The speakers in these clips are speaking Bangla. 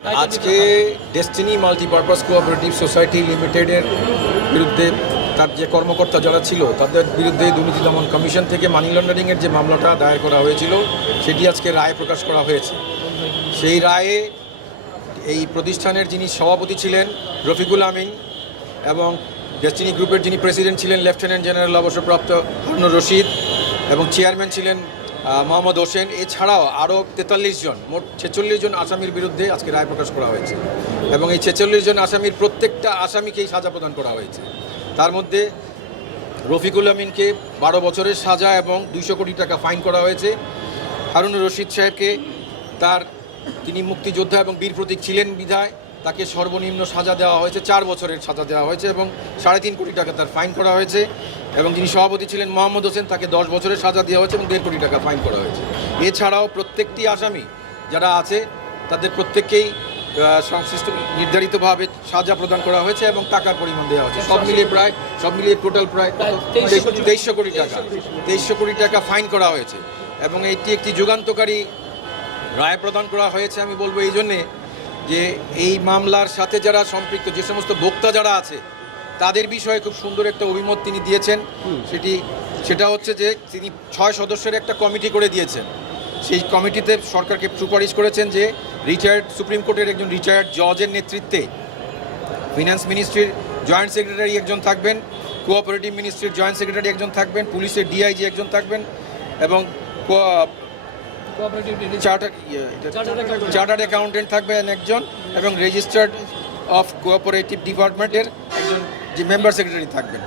আজকে ডেস্টিনি মাল্টিপারপাস কোঅপারেটিভ সোসাইটি লিমিটেডের বিরুদ্ধে তার যে কর্মকর্তা যারা ছিল তাদের বিরুদ্ধে দুর্নীতি দমন কমিশন থেকে মানি লন্ডারিংয়ের যে মামলাটা দায়ের করা হয়েছিল সেটি আজকে রায় প্রকাশ করা হয়েছে। সেই রায়ে এই প্রতিষ্ঠানের যিনি সভাপতি ছিলেন রফিকুল আমিন এবং ডেস্টিনি গ্রুপের যিনি প্রেসিডেন্ট ছিলেন লেফটেন্যান্ট জেনারেল অবসরপ্রাপ্ত হারুনুর রশিদ এবং চেয়ারম্যান ছিলেন মোহাম্মদ হোসেন, এছাড়াও আরও 43 জন, মোট 46 জন আসামির বিরুদ্ধে আজকে রায় প্রকাশ করা হয়েছে এবং এই 46 জন আসামির প্রত্যেকটা আসামিকেই সাজা প্রদান করা হয়েছে। তার মধ্যে রফিকুল আমিনকে 12 বছরের সাজা এবং 200 কোটি টাকা ফাইন করা হয়েছে। হারুনুর রশিদ সাহেবকে তিনি মুক্তিযোদ্ধা এবং বীর প্রতীক ছিলেন বিধায় তাকে সর্বনিম্ন সাজা দেওয়া হয়েছে, 4 বছরের সাজা দেওয়া হয়েছে এবং 3.5 কোটি টাকা তার ফাইন করা হয়েছে। এবং যিনি সভাপতি ছিলেন মোহাম্মদ হোসেন তাকে 10 বছরের সাজা দেওয়া হয়েছে এবং 1.5 কোটি টাকা ফাইন করা হয়েছে। এছাড়াও প্রত্যেকটি আসামি যারা আছে তাদের প্রত্যেককেই সংশ্লিষ্ট নির্ধারিতভাবে সাজা প্রদান করা হয়েছে এবং টাকার পরিমাণ দেওয়া হয়েছে। সব মিলিয়ে টোটাল প্রায় 2300 কোটি টাকা ফাইন করা হয়েছে এবং এটি একটি যুগান্তকারী রায় প্রদান করা হয়েছে। আমি বলবো এই জন্যে যে এই মামলার সাথে যারা সম্পৃক্ত যে সমস্ত ভোক্তা যারা আছে তাদের বিষয়ে খুব সুন্দর একটা অভিমত তিনি দিয়েছেন। সেটা হচ্ছে যে তিনি 6 সদস্যের একটা কমিটি করে দিয়েছেন। সেই কমিটিতে সরকারকে সুপারিশ করেছেন যে রিটায়ার্ড সুপ্রিম কোর্টের একজন রিটায়ার্ড জজের নেতৃত্বে ফিনান্স মিনিস্ট্রির জয়েন্ট সেক্রেটারি একজন থাকবেন, কোঅপারেটিভ মিনিস্ট্রির জয়েন্ট সেক্রেটারি একজন থাকবেন, পুলিশের ডিআইজি একজন থাকবেন এবং চার্টার্ড অ্যাকাউন্টেন্ট থাকবেন একজন এবং রেজিস্টার্ড অফ কোঅপারেটিভ ডিপার্টমেন্টের একজন যে মেম্বার সেক্রেটারি থাকবেন।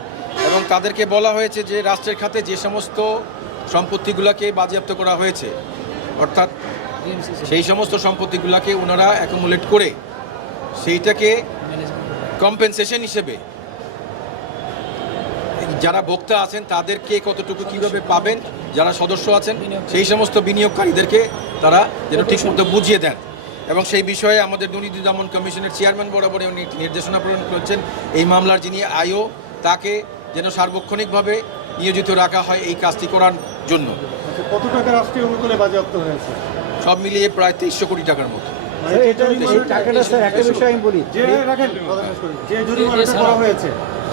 এবং তাদেরকে বলা হয়েছে যে রাষ্ট্রের খাতে যে সমস্ত সম্পত্তিগুলোকে বাজেয়াপ্ত করা হয়েছে, অর্থাৎ সেই সমস্ত সম্পত্তিগুলোকে ওনারা অ্যাকুমুলেট করে সেইটাকে কম্পেনসেশন হিসেবে যারা ভোক্তা আছেন তাদেরকে কতটুকু কীভাবে পাবেন, যারা সদস্য আছেন সেই সমস্ত বিনিয়োগকারীদেরকে তারা যেন ঠিকমতো বুঝিয়ে দেন। এবং সেই বিষয়ে আমাদের দুর্নীতি দমন কমিশনের চেয়ারম্যান বরাবর উনি নির্দেশনা প্রদান করেছেন এই মামলার যিনি আইও তাকে যেন সার্বক্ষণিকভাবে নিয়োজিত রাখা হয় এই কাজটি করার জন্য। কত টাকা রাষ্ট্রীয় অনুকূলে বাজেয়াপ্ত হয়েছে? সব মিলিয়ে প্রায় 2300 কোটি টাকার মতো।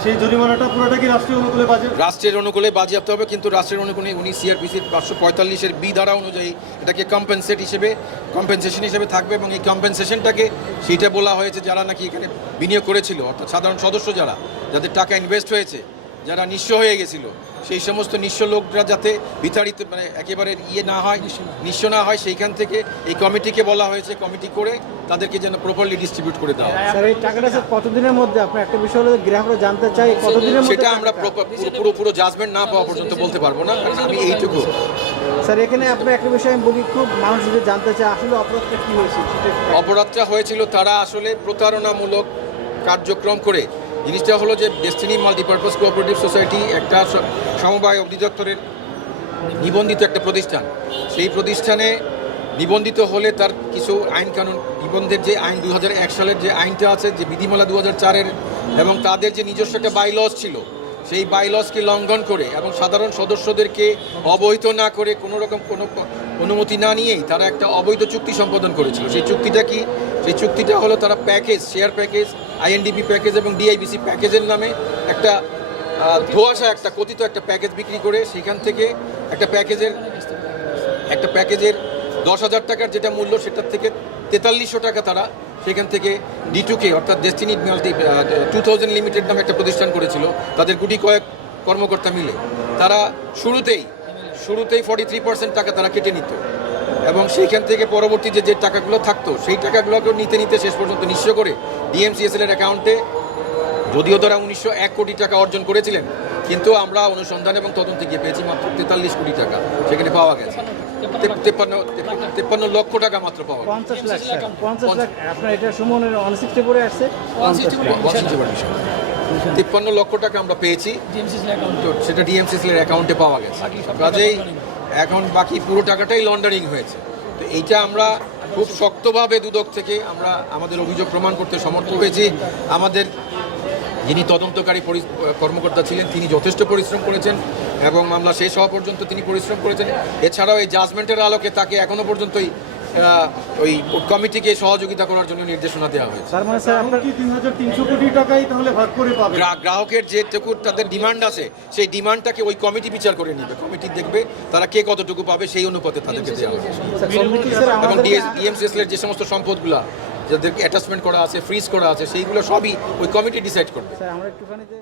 সেই জরিমানাটা পুরোটা কি রাষ্ট্রীয় অনুকূলে রাষ্ট্রের অনুকূলে বাজেয়াপ্ত হবে, কিন্তু রাষ্ট্রের অনুকূলে উনি সিআরপিসির 545-এর বি ধারা অনুযায়ী এটাকে কম্পেনসেশন হিসেবে থাকবে এবং এই কম্পেনসেশনটাকে সেইটা বলা হয়েছে যারা নাকি এখানে বিনিয়োগ করেছিল, অর্থাৎ সাধারণ সদস্য যাদের টাকা ইনভেস্ট হয়েছে, যারা নিঃস্ব হয়ে গেছিল, সেই সমস্ত নিঃস্ব লোকরা যাতে বিতাড়িত মানে একেবারে নিঃস্ব না হয় সেইখান থেকে এই কমিটিকে বলা হয়েছে কমিটি করে তাদেরকে যেন প্রপারলি ডিস্ট্রিবিউট করে দেওয়া হয়। স্যার এই টাকাটা স্যার কতদিনের মধ্যে, আপনার একটা বিষয় হলো গ্রাহকরা জানতে চাই কতদিনের মধ্যে, সেটা আমরা পুরো জাজমেন্ট না পাওয়া পর্যন্ত বলতে পারবো না, আমি এইটুকু। স্যার এখানে আপনার একটা বিষয় আমি বলি, খুব মানুষ যদি জানতে চায় আসলে অপরাধটা কী হয়েছিল। অপরাধটা হয়েছিল তারা আসলে প্রতারণামূলক কার্যক্রম করে, জিনিসটা হলো যে ডেস্টিনি মাল্টিপারপাস কোঅপারেটিভ সোসাইটি একটা সমবায় অধিদপ্তরের নিবন্ধিত একটা প্রতিষ্ঠান। সেই প্রতিষ্ঠানে নিবন্ধিত হলে তার কিছু আইন কানুন, নিবন্ধের যে আইন 2001 সালের যে আইনটা আছে, যে বিধিমালা 2004-এর, এবং তাদের যে নিজস্ব একটা বাইলস ছিল সেই বাইলসকে লঙ্ঘন করে এবং সাধারণ সদস্যদেরকে অবহিত না করে কোনো রকম কোনো অনুমতি না নিয়েই তারা একটা অবৈধ চুক্তি সম্পাদন করেছিল। সেই চুক্তিটা কি? সেই চুক্তিটা হলো তারা শেয়ার প্যাকেজ, আইএনডিপি প্যাকেজ এবং ডিআইবিসি প্যাকেজের নামে একটা ধোঁয়াশা একটা কথিত একটা প্যাকেজ বিক্রি করে সেইখান থেকে একটা প্যাকেজের 10,000 টাকার যেটা মূল্য সেটার থেকে 4300 টাকা তারা সেখান থেকে D2K অর্থাৎ ডেস্টিনি 2000 লিমিটেড নামে একটা প্রতিষ্ঠান করেছিল, তাদের গুটি কয়েক কর্মকর্তা মিলে তারা শুরুতেই 43% টাকা তারা কেটে নিত এবং সেইখান থেকে পরবর্তী যে টাকাগুলো থাকতো সেই টাকাগুলোকে নিতে শেষ পর্যন্ত নিঃস্ব করে DMCSL-এর অ্যাকাউন্টে, যদিও তারা 101 কোটি টাকা অর্জন করেছিলেন, কিন্তু আমরা অনুসন্ধান এবং তদন্তে গিয়ে পেয়েছি মাত্র 43 কোটি টাকা সেখানে পাওয়া গেছে। 53 লক্ষ টাকা মাত্র পাওয়া গেছে। 50 লাখ আপনার এটা সুমনের 160 পরে আসছে 53 লক্ষ টাকা আমরা পেয়েছি, তো সেটা ডিএমসিসিএল-এর অ্যাকাউন্টে পাওয়া গেছে। কাজেই এখন বাকি পুরো টাকাটাই লন্ডারিং হয়েছে। তো এইটা আমরা খুব শক্তভাবে দুদক থেকে আমরা আমাদের অভিযোগ প্রমাণ করতে সমর্থ হয়েছি। আমাদের যিনি তদন্তকারী কর্মকর্তা ছিলেন তিনি যথেষ্ট পরিশ্রম করেছেন এবং মামলা শেষ হওয়া পর্যন্ত তিনি পরিশ্রম করেছেন। এছাড়াও এই জাজমেন্টের আলোকে তাকে এখনও পর্যন্তই ওই কমিটিকে সহযোগিতা করার জন্য নির্দেশনা দেওয়া হয়েছে। তার মানে স্যার আপনার কি 3,300 কোটি টাকাই তাহলে ভাগ করে পাবে? গ্রাহকের যেটুকু তাদের ডিমান্ড আছে সেই ডিমান্ডটাকে ওই কমিটি বিচার করে নিবে, কমিটি দেখবে তারা কে কতটুকু পাবে সেই অনুপাতে তাদেরকে দেওয়া হবে। কমিটি স্যার এবং আমাদের ডিএমসিএসএল যে সমস্ত সম্পদগুলো যাদেরকে অ্যাটাচমেন্ট করা আছে, ফ্রিজ করা আছে, সেইগুলো সবই ওই কমিটি ডিসাইড করবে। স্যার আমরা একটুখানি যে